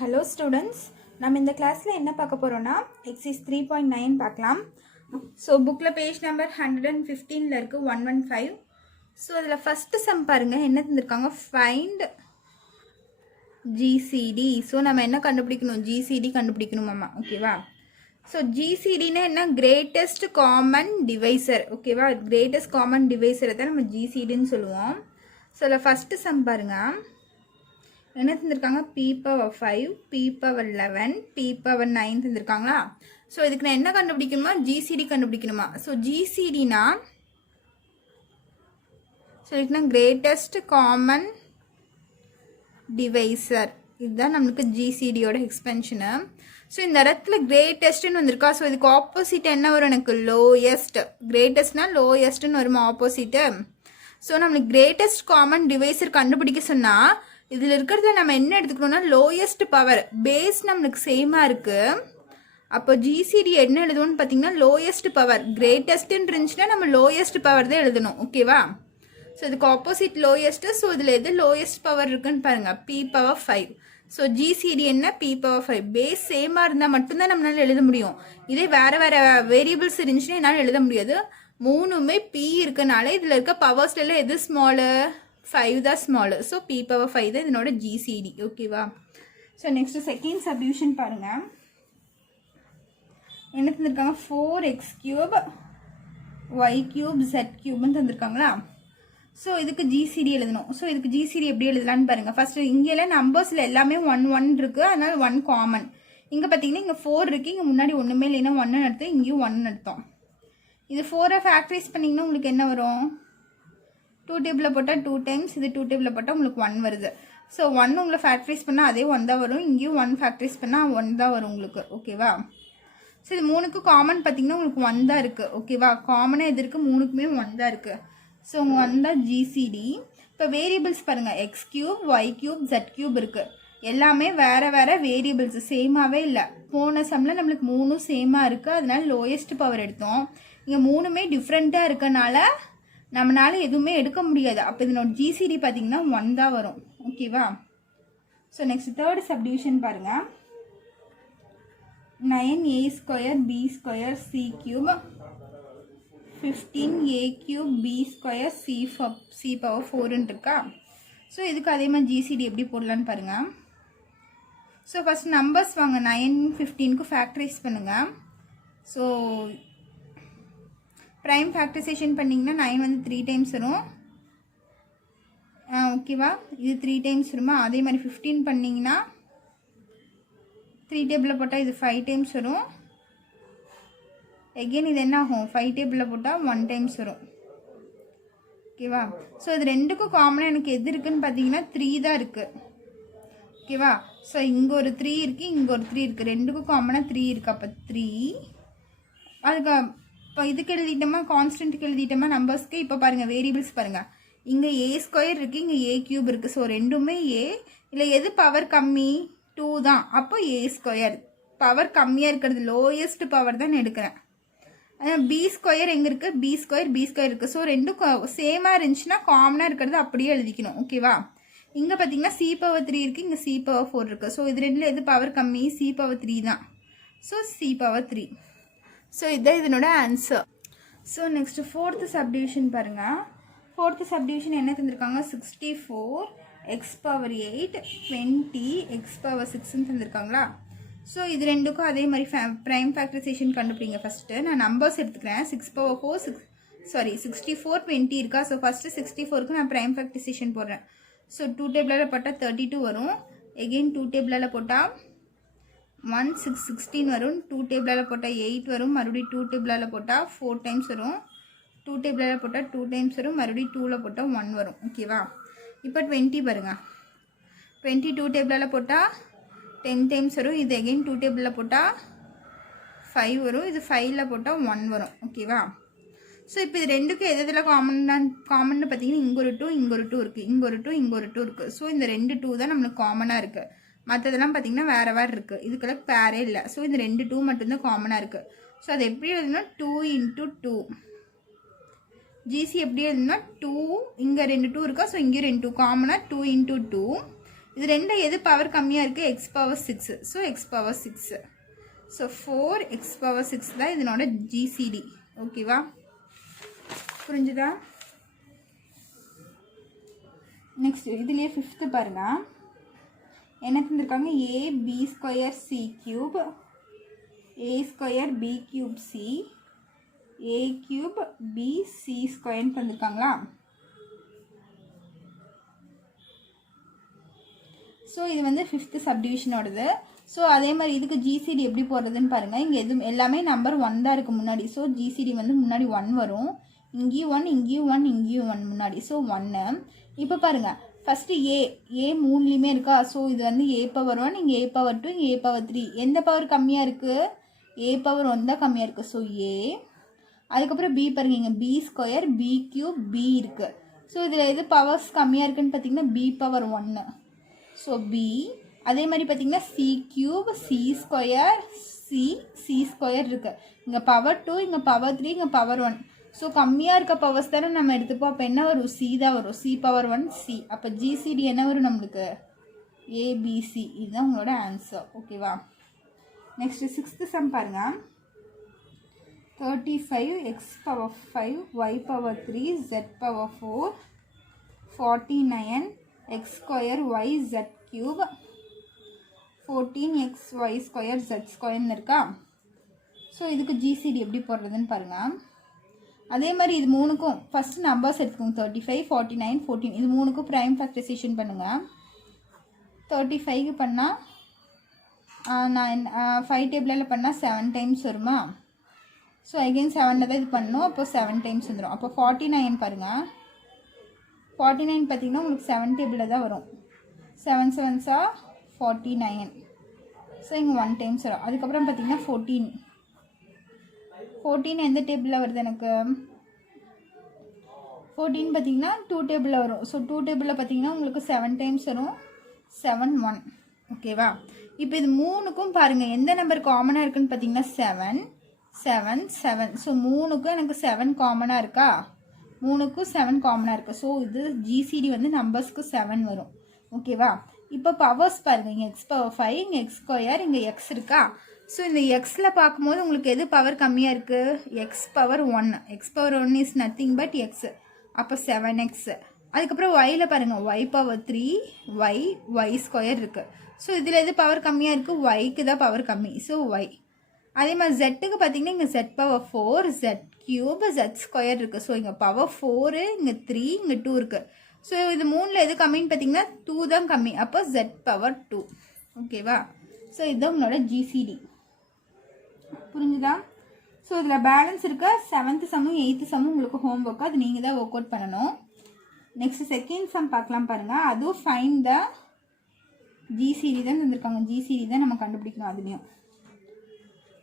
Hello students, நம்ம இந்த கிளாஸ்ல என்ன பார்க்க போறோம்னா exercise 3.9 பார்க்கலாம். So bookல page number 115ல இருக்கு 115. So அதுல first sum பாருங்க என்ன தந்திருக்காங்க find GCD. So நம்ம என்ன கண்டுபிடிக்கணும் GCD கண்டுபிடிக்கணுமாமா ஓகேவா. So GCD னா என்ன greatest common divisor ஓகேவா. greatest common divisor தான் நம்ம GCD ன்னு சொல்லுவோம். So அதுல first sum பாருங்க என்ன தந்திருக்காங்க p power 5 p power 11 p power 9 தந்திருக்காங்களா. ஸோ இதுக்கு நான் என்ன கண்டுபிடிக்கணுமா GCD கண்டுபிடிக்கணுமா. ஸோ GCDனா சொல்லிட்டுனா கிரேட்டஸ்ட் காமன் டிவைசர் இதுதான் நம்மளுக்கு GCDயோட எக்ஸ்பென்ஷனு. ஸோ இந்த இடத்துல கிரேட்டஸ்ட்னு வந்திருக்கா. ஸோ இதுக்கு ஆப்போசிட் என்ன வரும் எனக்கு லோயஸ்ட். கிரேட்டஸ்ட்னா லோயஸ்ட்னு வருமா ஆப்போசிட்டு. ஸோ நம்மளுக்கு கிரேட்டஸ்ட் காமன் டிவைசர் கண்டுபிடிக்க சொன்னால் இதில் இருக்கிறத நம்ம என்ன எடுத்துக்கணும்னா லோயஸ்ட் பவர் பேஸ் நம்மளுக்கு சேமாக இருக்குது. அப்போ GCD என்ன எழுதுவோம்னு பார்த்தீங்கன்னா லோயஸ்ட் பவர். கிரேட்டஸ்ட்ன்னு இருந்துச்சுன்னா நம்ம லோயஸ்ட் பவர் தான் எழுதணும் ஓகேவா. ஸோ இதுக்கு ஆப்போசிட் லோயஸ்ட்டு. ஸோ இதில் எது லோயஸ்ட் பவர் இருக்குன்னு பாருங்கள் p power 5. ஸோ GCD என்ன p power 5. பேஸ் சேமாக இருந்தால் மட்டும்தான் நம்மளால எழுத முடியும். இதே வேறு வேறு வேரியபிள்ஸ் இருந்துச்சுன்னா என்னால் எழுத முடியாது. மூணுமே p இருக்கனால இதில் இருக்க பவர்ஸ்ல எது ஸ்மாலு 5 தான் ஸ்மாலு. ஸோ p power 5 தான் இதனோட GCD ஓகேவா. ஸோ நெக்ஸ்ட் செகண்ட் சப்டிவிஷன் பாருங்க என்ன தந்திருக்காங்க 4x cube y cube z cubeன்னு தந்திருக்காங்களா. ஸோ இதுக்கு GCD எழுதணும். ஸோ இதுக்கு GCD எப்படி எழுதலான்னு பாருங்க. ஃபர்ஸ்ட் இங்கெல்லாம் நம்பர்ஸில் எல்லாமே 1 1 இருக்கு, அதனால 1 காமன். இங்கே பார்த்தீங்கன்னா இங்கே 4 இருக்கு, இங்கே முன்னாடி ஒன்றுமே இல்லைன்னா 1 எடுத்தோம், இங்கேயும் 1 எடுத்தோம். இது 4 ஃபேக்டரைஸ் பண்ணிங்கன்னா உங்களுக்கு என்ன வரும் 2 டேபிளில் போட்டால் 2 டைம்ஸ், இது 2 டேபிளில் போட்டால் உங்களுக்கு 1 வருது. ஸோ 1 உங்களை ஃபேக்டரைஸ் பண்ணால் அதே 1 தான் வரும், இங்கேயும் 1 ஃபேக்டரைஸ் பண்ணால் 1 தான் வரும் உங்களுக்கு ஓகேவா. ஸோ இது மூணுக்கு காமன் பார்த்தீங்கன்னா உங்களுக்கு 1 தான் இருக்குது ஓகேவா. காமனாக எது இருக்குது மூணுக்குமே 1 தான் இருக்குது. ஸோ 1 தான் GCD. இப்போ வேரியபிள்ஸ் பாருங்கள் x cube y cube z cube இருக்குது. எல்லாமே வேறு வேறு வேரியபிள்ஸ் சேமாகவே இல்லை. போன சம்மில் நம்மளுக்கு மூணும் சேமாக இருக்குது, அதனால லோயஸ்ட் பவர் எடுத்தோம். இங்கே மூணுமே டிஃப்ரெண்ட்டாக இருக்கனால நம்மளால எதுவுமே எடுக்க முடியாது. அப்போ இதனோட GCD பார்த்தீங்கன்னா 1 தான் வரும் ஓகேவா. ஸோ நெக்ஸ்ட் தேர்ட் சப்டிவிஷன் பாருங்க 9a square b square c cube 15a cube b square c power 4ன்னு இருக்கா. ஸோ இதுக்கு அதே மாதிரி GCD எப்படி போடலான்னு பாருங்க. ஸோ ஃபர்ஸ்ட் நம்பர்ஸ் வாங்க 9 15க்கு ஃபேக்டரைஸ் பண்ணுங்க. ஸோ ப்ரைம் ஃபேக்டரைசேஷன் பண்ணிங்கன்னா 9 வந்து 3 டைம்ஸ் வரும் ஓகேவா. இது 3 டைம்ஸ் வருமா. அதே மாதிரி 15 பண்ணிங்கன்னா 3 டேபிளில் போட்டால் இது 5 டைம்ஸ் வரும். எகெயின் இது என்ன ஆகும் 5 டேபிளில் போட்டால் 1 டைம்ஸ் வரும் ஓகேவா. ஸோ இது ரெண்டுக்கும் காமனாக எனக்கு எது இருக்குதுன்னு பார்த்தீங்கன்னா 3 தான் இருக்குது ஓகேவா. ஸோ இங்கே ஒரு 3 இருக்குது, இங்கே ஒரு 3 இருக்குது, ரெண்டுக்கும் காமனாக 3 இருக்குது. அப்போ 3 அதுக்கு இப்போ இதுக்கு எழுதிட்டோமா கான்ஸ்டன்ட்டுக்கு எழுதிட்டோமா நம்பர்ஸ்க்கு. இப்போ பாருங்கள் வேரியபிள்ஸ் பாருங்கள், இங்கே a ஸ்கொயர் இருக்குது, இங்கே a கியூப் இருக்குது. ஸோ ரெண்டுமே a. இல்லை எது பவர் கம்மி 2 தான். அப்போ a ஸ்கொயர் பவர் கம்மியாக இருக்கிறது லோயஸ்ட் பவர் தான் எடுக்கிறேன். b ஸ்கொயர் எங்கே இருக்குது b ஸ்கொயர் இருக்குது. ஸோ ரெண்டும் சேமாக இருந்துச்சுன்னா காமனாக இருக்கிறது அப்படியே எழுதிக்கணும் ஓகேவா. இங்கே பார்த்தீங்கன்னா c power 3 இருக்குது, இங்கே c power 4 இருக்குது. ஸோ இது ரெண்டில் எது பவர் கம்மி c power 3 தான். So c power 3. ஸோ இதுதான் இதனோட answer. So next fourth subdivision பாருங்கள். ஃபோர்த்து சப்டிவிஷன் என்ன தந்திருக்காங்க 64 x power 8 20 x power 6ன்னு தந்திருக்காங்களா. ஸோ இது ரெண்டுக்கும் அதே மாதிரி ப்ரைம் ஃபேக்டரைசேஷன் கண்டுபிடிங்க. ஃபஸ்ட்டு நான் நம்பர்ஸ் எடுத்துக்கிறேன் 6 power 4 64 20 இருக்கா. ஸோ ஃபஸ்ட்டு 64க்கு நான் ப்ரைம் ஃபேக்டரைசேஷன் போடுறேன். ஸோ 2 டேபிளால் போட்டால் 32 வரும். எகெயின் 2 டேபிளால் போட்டால் 1 6 16 வரும். 2 டேபிளால் போட்டால் 8 வரும். மறுபடியும் 2 டேபிளால் போட்டால் 4 டைம்ஸ் வரும். 2 டேபிளால் போட்டால் 2 டைம்ஸ் வரும். மறுபடியும் 2ல் போட்டால் 1 வரும் ஓகேவா. இப்போ 20 பாருங்க 20 2 டேபிளால் போட்டால் 10 டைம்ஸ் வரும். இது எகெயின் 2 டேபிளில் போட்டால் 5 வரும். இது 5ல் போட்டால் 1 வரும் ஓகேவா. ஸோ இப்போ இது ரெண்டுக்கும் எது இதில் காமன்னு பார்த்தீங்கன்னா இங்கே ஒரு 2 இங்கே ஒரு 2 இருக்குது, இங்கே ஒரு 2 இங்கே ஒரு 2 இருக்குது. ஸோ இந்த 2 2 தான் நம்மளுக்கு காமனாக இருக்குது. மற்றதெல்லாம் பார்த்தீங்கன்னா வேறு வேறு இருக்குது, இதுக்கெல்லாம் பேரே இல்லை. ஸோ இந்த 2 2 மட்டும்தான் காமனாக இருக்குது. ஸோ அது எப்படி எழுதுனா 2 × 2 GC எப்படி எழுதுனா 2 இங்கே 2 2 இருக்கா. ஸோ இங்கே 2 காமனாக 2 × 2 இது ரெண்டும் எது பவர் கம்மியாக இருக்குது? X power 6. So X power 6. So 4x power 6 தான் இதனோட ஜிசிடி. ஓகேவா? புரிஞ்சுதா? நெக்ஸ்ட் இதுலேயே 5th பாருங்க. என்ன தந்திருக்காங்க? ab square c cube a square b cube c a cube b c ஸ்கொயர்னு தந்திருக்காங்களா? ஸோ இது வந்து 5th சப்டிவிஷனோடது. ஸோ அதே மாதிரி இதுக்கு ஜிசிடி எப்படி போடுறதுன்னு பாருங்கள். இங்கே எதுவும் எல்லாமே நம்பர் 1 தான் இருக்குது முன்னாடி. ஸோ ஜிசிடி வந்து முன்னாடி 1 வரும். இங்கேயும் 1, இங்கேயும் 1, இங்கேயும் 1 முன்னாடி. ஸோ 1. இப்போ பாருங்கள், ஃபஸ்ட்டு ஏ மூணுலேயுமே இருக்கா? ஸோ இது வந்து a பவர் 1, இங்கே a பவர் 2, இங்கே a பவர் 3. எந்த பவர் கம்மியாக இருக்குது? a பவர் 1 தான் கம்மியாக இருக்குது. So a. அதுக்கப்புறம் b பாருங்க, இங்கே b square b cube b இருக்குது. ஸோ இதில் எது பவர்ஸ் கம்மியாக இருக்குன்னு பார்த்தீங்கன்னா b பவர் 1. So b. அதே மாதிரி பார்த்தீங்கன்னா c cube c square c square இருக்குது. இங்கே பவர் 2, இங்கே பவர் 3, இங்கே பவர் 1. ஸோ கம்மியாக இருக்க பவர்ஸ் தானே நம்ம எடுத்துப்போம். அப்போ என்ன வரும்? c தான் வரும். c power 1 c. அப்போ ஜிசிடி என்ன வரும் நம்மளுக்கு? ஏபிசி. இதுதான் உங்களோட ஆன்சர். ஓகேவா? நெக்ஸ்ட் 6th சம் பாருங்க. 35x power 5 y power 3 z power 4 49 x square y z cube 14x y square z ஸ்கொயர்னு இருக்கா? ஸோ இதுக்கு ஜிசிடி எப்படி போடுறதுன்னு பாருங்கள். அதே மாதிரி இது மூணுக்கும் ஃபஸ்ட்டு நம்பர்ஸ் எடுத்துக்கோங்க. 35, 49, 14. இது மூணுக்கும் ப்ரைம் ஃபேக்டரைசேஷன் பண்ணுங்கள். 35க்கு பண்ணால் நான் 5 டேபிளில் பண்ணால் 7 டைம்ஸ் வருமா? ஸோ அகெயின் 7 தான் இது பண்ணணும். அப்போ 7 டைம்ஸ் வந்துடும். அப்போ 49 பாருங்கள். 49 பார்த்தீங்கன்னா உங்களுக்கு 7 டேபிளில் தான் வரும். 7 7s are 49. ஸோ இங்கே 1 டைம்ஸ் வரும். அதுக்கப்புறம் பார்த்தீங்கன்னா 14 எந்த டேபிளில் வருது எனக்கு? 14 பார்த்தீங்கன்னா 2 டேபிளில் வரும். ஸோ 2 டேபிளில் பார்த்தீங்கன்னா உங்களுக்கு 7 டைம்ஸ் வரும். 7 1. ஓகேவா? இப்போ இது மூணுக்கும் பாருங்கள் எந்த நம்பர் காமனாக இருக்குன்னு பார்த்தீங்கன்னா 7 7 7. ஸோ மூணுக்கும் எனக்கு 7 காமனாக இருக்கா? மூணுக்கும் 7 காமனாக இருக்குது. ஸோ இது ஜிசிடி வந்து நம்பர்ஸ்க்கு 7 வரும். ஓகேவா? இப்போ பவர்ஸ் பாருங்கள். இங்கே எக்ஸ் பவர் 5, இங்கே எக்ஸ் ஸ்கொயர், இங்கே எக்ஸ் இருக்கா? ஸோ இந்த எக்ஸில் பார்க்கும்போது உங்களுக்கு எது பவர் கம்மியாக இருக்குது? X power 1. X power 1 is nothing but x. அப்போ 7x. அதுக்கப்புறம் ஒயில் பாருங்கள். ஒய் பவர் 3 ஒய் ஸ்கொயர் இருக்குது. ஸோ இதில் எது பவர் கம்மியாக இருக்குது? ஒய்க்கு தான் பவர் கம்மி. So y. அதே மாதிரி ஜெட்டுக்கு பார்த்தீங்கன்னா இங்கே z power 4 z cube z square இருக்குது. ஸோ இங்கே பவர் 4, இங்கே 3, இங்கே 2 இருக்குது. ஸோ இது மூணில் எது கம்மின்னு பார்த்தீங்கன்னா 2 தான் கம்மி. அப்போ ஜெட் பவர் 2. ஓகேவா? ஸோ இதுதான் உங்களோட ஜிசிடி. புரிஞ்சுதா? ஸோ இதில் பேலன்ஸ் இருக்க 7th சம்மும் 8th சம்மும் உங்களுக்கு ஹோம் ஒர்க்கு. அது நீங்கள் தான் ஒர்க் அவுட் பண்ணணும். நெக்ஸ்ட் செகண்ட் சம் பார்க்கலாம் பாருங்கள். அதுவும் ஃபைன் த ஜிசிடி தான் தந்திருக்காங்க. ஜிசிடி தான் நம்ம கண்டுபிடிக்கணும் அதுலேயும்.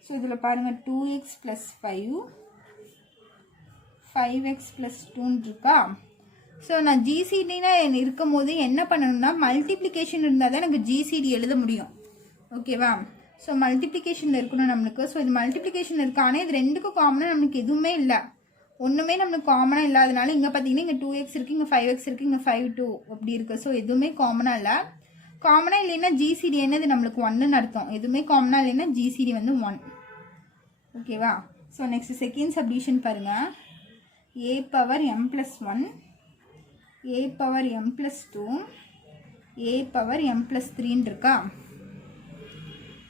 ஸோ இதில் பாருங்கள் 2x + 5 5x + 2 இருக்கா? ஸோ நான் ஜிசிடினா இருக்கும் போது என்ன பண்ணணும்னா மல்டிப்ளிகேஷன் இருந்தால் தான் எனக்கு ஜிசிடி எழுத முடியும். ஓகேவா? ஸோ மல்டிப்ளிகேஷனில் இருக்கணும் நம்மளுக்கு. ஸோ இது மல்டிப்ளிகேஷன் இருக்கு. ஆனால் இது ரெண்டுக்கும் காமனாக நம்மளுக்கு எதுவுமே இல்லை. ஒன்றுமே நம்மளுக்கு காமனாக இல்லாதனால இங்கே பார்த்தீங்கன்னா இங்கே 2x இருக்குது, இங்கே 5x இருக்குது, இங்கே 5 2 அப்படி இருக்குது. ஸோ எதுவுமே காமனாக இல்லை. காமனாக இல்லைன்னா ஜிசிடி என்னது நம்மளுக்கு 1ன்னு அர்த்தம். எதுவுமே காமனாக இல்லைன்னா ஜிசிடி வந்து 1. ஓகேவா? ஸோ நெக்ஸ்ட் செகண்ட் சப்டிவிஷன் பாருங்கள். a power m + 1 a power m + 2 a power m + 3 இருக்கா?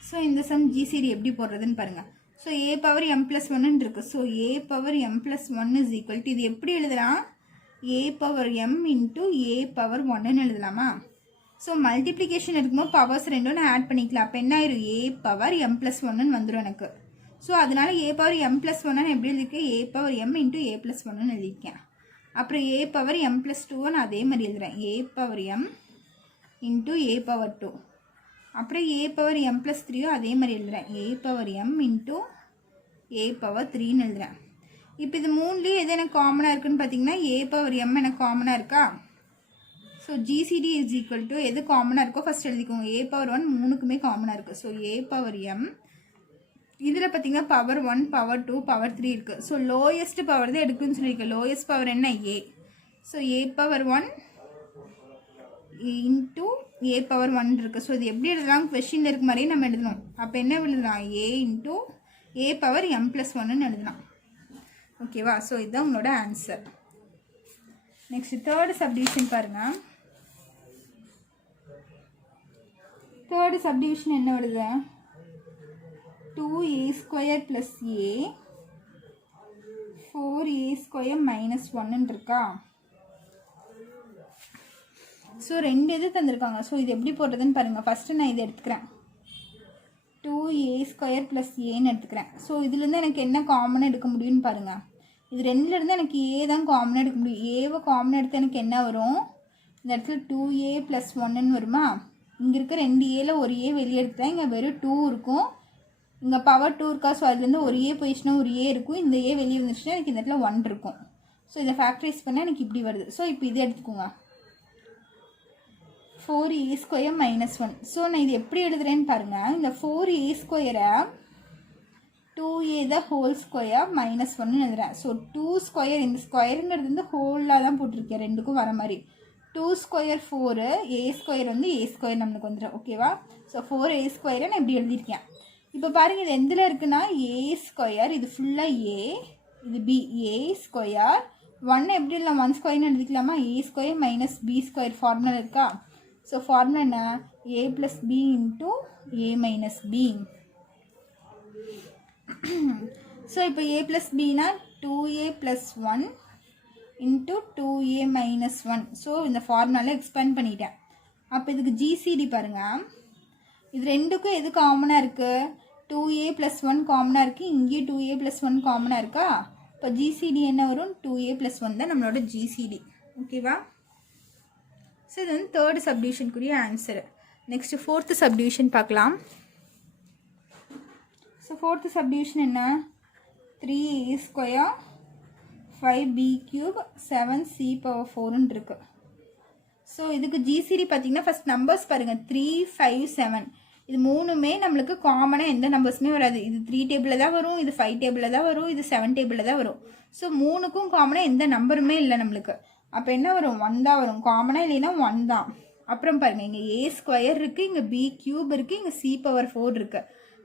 ஸோ இந்த சம் ஜிசிடி எப்படி போடுறதுன்னு பாருங்கள். ஸோ a பவர் m + 1 இருக்குது. So a power m + 1 is equal to இது எப்படி எழுதலாம்? a power m into a power 1ன்னு எழுதலாமா? ஸோ மல்டிப்ளிகேஷன் இருக்கும்போது பவர்ஸ் ரெண்டும் நான் ஆட் பண்ணிக்கலாம். அப்போ என்ன ஆயிரும்? a பவர் m + 1ன்னு வந்துடும் எனக்கு. ஸோ அதனால a பவர் m + 1 எப்படி எழுதிருக்கேன்? a power m into a + 1ன்னு எழுதியிருக்கேன். அப்புறம் a பவர் m + 2 நான் அதே மாதிரி எழுதுகிறேன். a power m into a power 2. அப்புறம் a பவர் m + 3 அதே மாதிரி எழுதுகிறேன். a power m into a power 3ன்னு எழுதுகிறேன். இப்போ இது மூணுலேயும் எது எனக்கு காமனாக இருக்குன்னு பார்த்தீங்கன்னா a பவர் m எனக்கு காமனாக இருக்கா? So GCD is equal to எது காமனாக இருக்கோ ஃபஸ்ட் எழுதிக்கோங்க. a பவர் 1 மூணுக்குமே காமனாக இருக்குது. ஸோ a பவர் m இதில் பார்த்தீங்கன்னா பவர் 1 பவர் 2 பவர் 3 இருக்குது. ஸோ லோயஸ்ட் பவர் தான் எடுக்குன்னு சொல்லியிருக்கேன். லோயஸ்ட் பவர் என்ன? a. So a power 1 into a power 1 இருக்குது. ஸோ இது எப்படி எழுதலாம், கொஷினில் இருக்க மாதிரியே நம்ம எழுதணும். அப்போ என்ன எழுதலாம், ஏ இன்ட்டு ஏ பவர் m+1ன்னு எழுதலாம். ஓகேவா? ஸோ இதுதான் உங்களோட ஆன்சர். நெக்ஸ்ட் தேர்டு சப்டிவிஷன் பாருங்கள். தேர்டு சப்டிவிஷன் என்ன வருது, 2a² + a 4a² - 1 இருக்கா. ஸோ ரெண்டு இது தந்திருக்காங்க. ஸோ இது எப்படி போடுறதுன்னு பாருங்கள். ஃபஸ்ட்டு நான் இதை எடுத்துக்கிறேன், 2a² + aன்னு எடுத்துக்கிறேன். ஸோ இதுலேருந்து எனக்கு என்ன காமனாக எடுக்க முடியும்னு பாருங்கள். இது ரெண்டுலேருந்து எனக்கு ஏ தான் காமனாக எடுக்க முடியும். ஏவை காமனாக எடுத்து எனக்கு என்ன வரும், இந்த இடத்துல 2a + 1ன்னு வருமா. இங்கே இருக்க 2 ஏல ஒரு ஏ வெளியே எடுத்துட்டேன், இங்கே வெறும் 2 இருக்கும். இங்கே பவர் 2 இருக்கா. ஸோ அதுலேருந்து ஒரு ஏ போயிடுச்சுன்னா ஒரு ஏ இருக்கும், இந்த ஏ வெளியே வந்துச்சுன்னா எனக்கு இந்த இடத்துல 1 இருக்கும். ஸோ இதை ஃபேக்டரைஸ் பண்ணால் எனக்கு இப்படி வருது. ஸோ இப்போ இதை எடுத்துக்கோங்க, 4a² - 1. ஸோ நான் இது எப்படி எழுதுறேன்னு பாருங்கள். இந்த 4a² 2a² - 1ன்னு எழுதுறேன். ஸோ 2² இந்த ஸ்கொயருங்கிறது வந்து ஹோலாக தான் போட்டிருக்கேன், ரெண்டுக்கும் வர மாதிரி. 2² 4, a² வந்து a² நம்மளுக்கு வந்துடும். ஓகேவா? ஸோ 4a² நான் இப்படி எழுதியிருக்கேன். இப்போ பாருங்கள், இது எந்தில் இருக்குன்னா a², இது ஃபுல்லாக a, இது b, a². 1 எப்படி இல்லை 1² எழுதிக்கலாமா, a² - b² ஃபார்முலா இருக்கா. ஸோ ஃபார்முலா என்ன, a + b × a - b. So இப்போ a + bனா 2a + 1 × 2a - 1. ஸோ இந்த ஃபார்முலாவில் எக்ஸ்பேண்ட் பண்ணிட்டேன். அப்போ இதுக்கு ஜிசிடி பாருங்கள். இது ரெண்டுக்கும் எது காமனாக இருக்குது, 2a + 1 காமனாக இருக்குது, இங்கேயும் 2a + 1 காமனாக இருக்கா. இப்போ ஜிசிடி என்ன வரும், 2a + 1 தான் நம்மளோட ஜிசிடி. ஓகேவா? ஸோ இது வந்து தேர்டு சப்டிவிஷனுக்குரிய ஆன்சரு. நெக்ஸ்ட்டு ஃபோர்த்து சப்டிவிஷன் பார்க்கலாம். ஸோ ஃபோர்த்து சப்டிவிஷன் என்ன, 3a² 5b³ 7c⁴ இருக்குது. ஸோ இதுக்கு ஜிசிடி பார்த்தீங்கன்னா ஃபஸ்ட் நம்பர்ஸ் பாருங்கள், 3, 5, 7. இது மூணுமே நம்மளுக்கு காமனாக எந்த நம்பர்ஸுமே வராது. இது 3 டேபிளில் தான் வரும், இது 5 டேபிளில் தான் வரும், இது 7 டேபிளில் தான் வரும். ஸோ மூணுக்கும் காமனாக எந்த நம்பருமே இல்லை நம்மளுக்கு. அப்போ என்ன வரும், 1 தான் வரும். காமனாக இல்லைன்னா 1 தான். அப்புறம் பாருங்கள், இங்கே a² இருக்குது, இங்கே b³ இருக்குது, இங்கே c⁴ இருக்குது.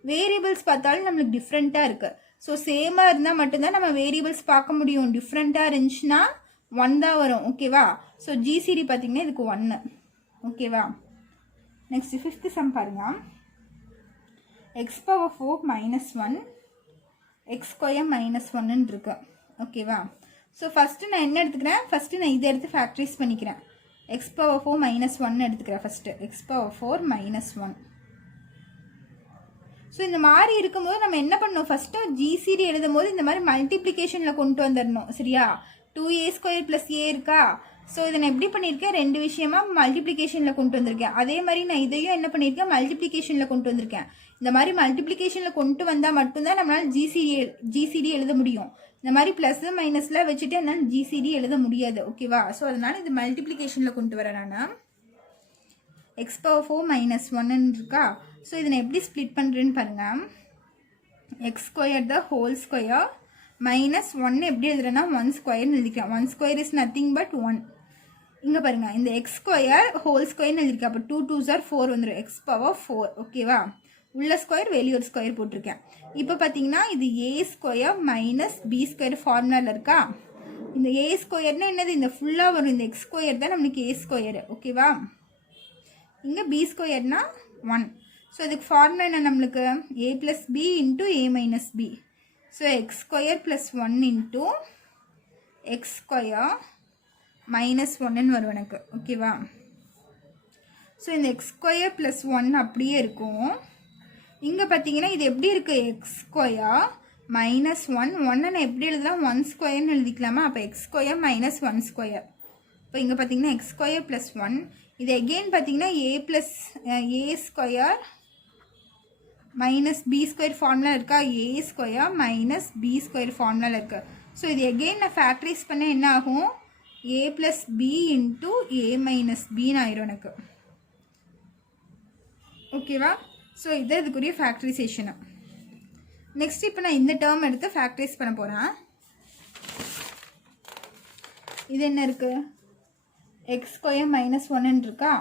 வேரியபிள்ஸ் பார்த்தாலும் நம்மளுக்கு டிஃப்ரெண்ட்டாக இருக்குது. ஸோ சேமாக இருந்தால் மட்டும்தான் நம்ம வேரியபிள்ஸ் பார்க்க முடியும். டிஃப்ரெண்ட்டாக இருந்துச்சுன்னா 1 தான் வரும். ஓகேவா? ஸோ ஜிசிடி பார்த்திங்கன்னா இதுக்கு 1. ஓகேவா? நெக்ஸ்ட் ஃபிஃப்த்து சம் பாருங்கள். x⁴ - 1 x² - 1ன்னு இருக்கு. ஓகேவா? ஸோ ஃபஸ்ட்டு நான் என்ன எடுத்துக்கிறேன், ஃபஸ்ட்டு நான் இதை எடுத்து ஃபேக்டரைஸ் பண்ணிக்கிறேன். x⁴ - 1 எடுத்துக்கிறேன் ஃபஸ்ட்டு. x⁴ - 1. ஸோ இந்த மாதிரி இருக்கும்போது நம்ம என்ன பண்ணணும், ஃபஸ்ட்டு ஜிசிடி எழுதும் போது இந்த மாதிரி மல்டிப்ளிகேஷனில் கொண்டு வந்துடணும். சரியா? 2a² + a இருக்கா. ஸோ இதை நான் எப்படி பண்ணியிருக்கேன், ரெண்டு விஷயமா மல்டிப்ளிகேஷனில் கொண்டு வந்திருக்கேன். அதே மாதிரி நான் இதையும் என்ன பண்ணியிருக்கேன், மல்டிப்ளிகேஷனில் கொண்டு வந்திருக்கேன். இந்த மாதிரி மல்டிப்ளிகேஷனில் கொண்டு வந்தால் மட்டும்தான் நம்மளால் ஜிசிடி எழுத முடியும். இந்த மாதிரி ப்ளஸ் மைனஸில் வச்சுட்டு என்னால் ஜிசிடி எழுத முடியாது. ஓகேவா? ஸோ அதனால் இது மல்டிப்ளிகேஷனில் கொண்டு வரேன் நான். x⁴ - 1 இருக்கா. ஸோ இதை நான் எப்படி ஸ்ப்ளிட் பண்ணுறேன்னு பாருங்கள். x² the whole square -1 எப்படி எழுதுறேன்னா 1² எழுதிக்கிறேன். 1² is nothing but 1. இங்கே பாருங்கள், இந்த x² whole square எழுதிருக்கேன். அப்போ 2 2s are 4 வந்துடும். x⁴. ஓகேவா? உள்ள ஸ்கொயர் வெளியே ஒரு ஸ்கொயர் போட்டிருக்கேன். இப்போ பார்த்தீங்கன்னா இது a² - b² ஃபார்முலாவில் இருக்கா. இந்த a² என்னது, இந்த ஃபுல்லாக வரும். இந்த x² தான் நம்மளுக்கு a². ஓகேவா? இங்கே b² 1. ஸோ இதுக்கு ஃபார்முலா என்ன நம்மளுக்கு, a + b × a - b. So x² + 1 × x² - 1ன்னு வரும் எனக்கு. ஓகேவா? ஸோ இந்த x² + 1 அப்படியே இருக்கும். இங்கே பார்த்தீங்கன்னா இது எப்படி இருக்குது, x² - 1 1 நான் எப்படி எழுதலாம், 1² எழுதிக்கலாமா. அப்போ x² - 1². இப்போ இங்கே பார்த்தீங்கன்னா x² + 1. இது எகெயின் பார்த்தீங்கன்னா a² - b² ஃபார்முலா இருக்கா. a² - b² ஃபார்முலாவில் இருக்குது. ஸோ இது எகெயின் நான் ஃபேக்டரைஸ் பண்ண என்ன ஆகும், a + b × a - bன்னு ஆயிரும் எனக்கு. ஓகேவா? ஸோ இது இதுக்குரிய ஃபேக்டரைசேஷனு. நெக்ஸ்ட் இப்போ நான் இந்த டேர்ம் எடுத்து ஃபேக்டரைஸ் பண்ண போகிறேன். இது என்ன இருக்குது, எக்ஸ் ஸ்கொயர் மைனஸ் ஒன்னு இருக்கா.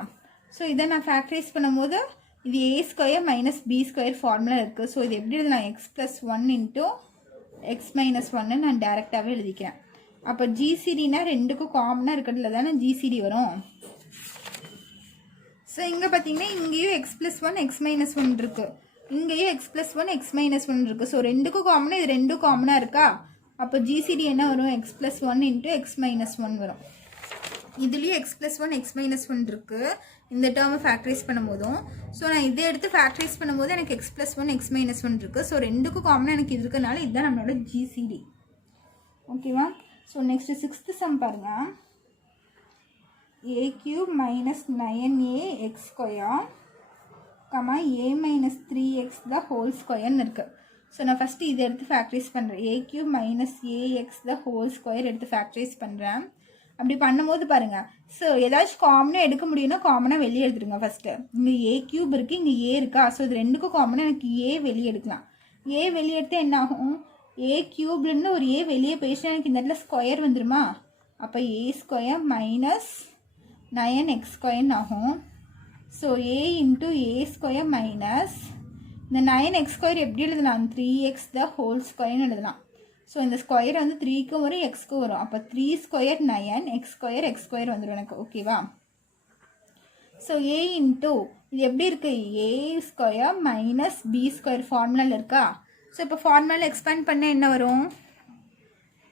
ஸோ இதை நான் ஃபேக்டரைஸ் பண்ணும்போது இது A square minus B square formula இருக்குது. ஸோ இது எப்படி எழுதலாம், X plus one into X minus ஒன்னு நான் டேரெக்டாகவே எழுதிக்கிறேன். அப்போ ஜிசிடினா ரெண்டுக்கும் காமனாக இருக்கிறதுல தானே ஜிசிடி வரும். ஸோ இங்கே பார்த்தீங்கன்னா இங்கேயும் X plus one X minus one இருக்குது, இங்கேயும் X plus one X minus one இருக்குது. ஸோ ரெண்டுக்கும் காமனாக இது ரெண்டும் காமனாக இருக்கா. அப்போ ஜிசிடி என்ன வரும், X plus one into X minus one வரும். இதுலேயும் X plus one X minus one இருக்குது இந்த டேர்மை ஃபேக்டரைஸ் பண்ணும்போதும். ஸோ நான் இதை எடுத்து ஃபேக்டரைஸ் பண்ணும்போது எனக்கு X plus one X minus one இருக்குது. ஸோ ரெண்டுக்கும் காமனாக எனக்கு இது இருக்கனால இதுதான் நம்மளோட ஜிசிடி. ஓகேவா. ஸோ நெக்ஸ்ட்டு 6th சம் பாருங்கள். a cube minus 9ax square comma a minus 3x the whole square இருக்கு. ஸோ நான் ஃபஸ்ட்டு இதை எடுத்து ஃபேக்டரைஸ் பண்ணுறேன். a cube minus ax the whole square எடுத்து ஃபேக்டரைஸ் பண்ணுறேன். அப்படி பண்ணும்போது பாருங்கள், ஸோ ஏதாச்சும் காமனாக எடுக்க முடியும்னா காமனாக வெளியே எடுத்துருங்க. ஃபஸ்ட்டு இங்கே ஏ க்யூப் இருக்குது, இங்கே ஏ இருக்கா. ஸோ இது ரெண்டுக்கும் காமனாக எனக்கு ஏ வெளியே எடுக்கலாம். ஏ வெளியே எடுத்து என்ன ஆகும், ஏ க்யூப்லேருந்து ஒரு ஏ வெளியே போயிடுச்சுன்னா எனக்கு இந்த இடத்துல ஸ்கொயர் வந்துடுமா. அப்போ ஏ ஸ்கொயர் மைனஸ் 9x ஸ்கொயர்னு ஆகும். So A into A square minus இந்த 9x ஸ்கொயர் எப்படி எழுதலாம், 3x த ஹோல் ஸ்கொயர்னு எழுதலாம். ஸோ இந்த ஸ்கொயர் வந்து 3க்கும் வரும் எக்ஸ்க்கும் வரும். அப்போ 3 ஸ்கொயர் 9 எக்ஸ் ஸ்கொயர் வந்துடும் எனக்கு. ஓகேவா. ஸோ ஏ இன்ட்டு இது எப்படி இருக்குது, A square minus B square ஃபார்முலாவில் இருக்கா. ஸோ இப்போ ஃபார்முலாவில் எக்ஸ்பேண்ட் பண்ண என்ன வரும்,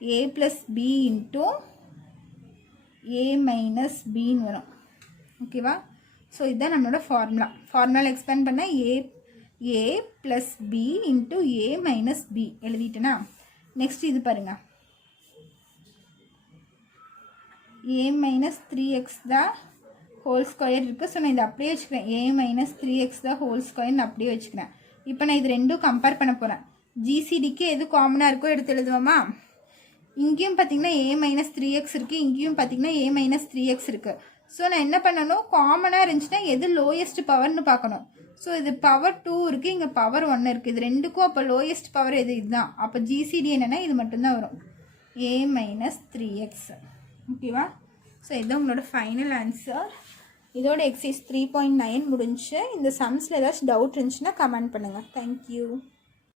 A plus B into A minus பின்னு வரும். ஓகேவா. ஸோ இதுதான் நம்மளோட ஃபார்முலாவில் எக்ஸ்பேண்ட் பண்ண A plus B into A minus B எழுதிட்டேன்னா. நெக்ஸ்ட் இது பாருங்கள், A minus 3x the whole square இருக்குது. ஸோ நான் இதை அப்படியே வச்சுக்கிறேன், ஏ மைனஸ் 3x த ஹோல் ஸ்கொயர்னு அப்படியே வச்சுக்கிறேன். இப்போ நான் இது ரெண்டும் கம்பேர் பண்ண போகிறேன். ஜிசிடிக்கு எது காமனாக இருக்கோ எடுத்து எழுதுவோமா. இங்கேயும் பார்த்தீங்கன்னா ஏ மைனஸ் 3x இருக்குது, இங்கேயும் பார்த்தீங்கன்னா ஏ மைனஸ் 3x இருக்குது. ஸோ நான் என்ன பண்ணணும், காமனாக இருந்துச்சுன்னா எது லோயஸ்ட் பவர்னு பார்க்கணும். ஸோ இது பவர் 2 இருக்குது, இங்கே பவர் 1 இருக்குது. இது ரெண்டுக்கும் அப்போ லோயஸ்ட் பவர் எது, இதுதான். அப்போ ஜிசிடி என்னென்னா இது மட்டும்தான் வரும், ஏ மைனஸ் 3x. ஓகேவா. ஸோ இதுதான் உங்களோட ஃபைனல் ஆன்சர். இதோட எக்ஸசைஸ் 3.9 முடிஞ்சு. இந்த சம்ஸில் ஏதாச்சும் டவுட் இருந்துச்சுன்னா கமெண்ட் பண்ணுங்கள். தேங்க்யூ.